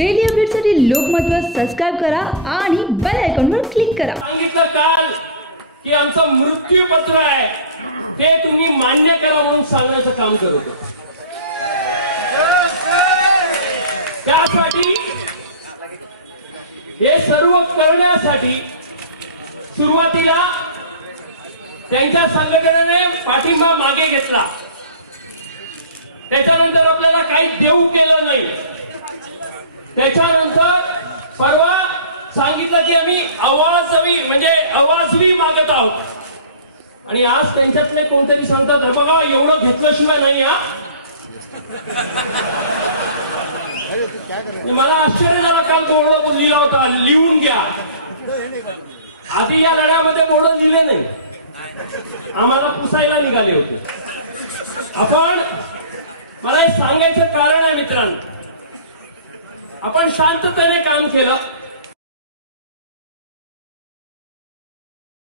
Daily अपडेटसाठी लोकमतवर subscribe करा आणि बेल आयकॉनवर क्लिक करा। सांगितलं काल की आमचं मृत्यूपत्र आहे ते तुम्ही मान्य करा म्हणून सांगण्याचं काम करत होतो। त्यासाठी हे सर्व करण्यासाठी सुरुवातीला त्यांच्या संघटनेने पाठिंबा मागे घेतला, त्याच्यानंतर आपल्याला काही देऊ केलं नाही। त्याच्यानंतर परवा सांगितलं की आम्ही अवाजवी मागत आहोत आणि आज त्यांच्यातले कोणतरी सांगतात बघा एवढं घेतल्याशिवाय नाही। हा मला आश्चर्य झालं, काल बोर्ड लिहिला होता लिहून घ्या। आधी या लढ्यामध्ये बोर्ड लिहिले नाही, आम्हाला पुसायला निघाले होते आपण। मला हे सांगायचं कारण आहे मित्रांनो, आपण शांततेने काम केलं।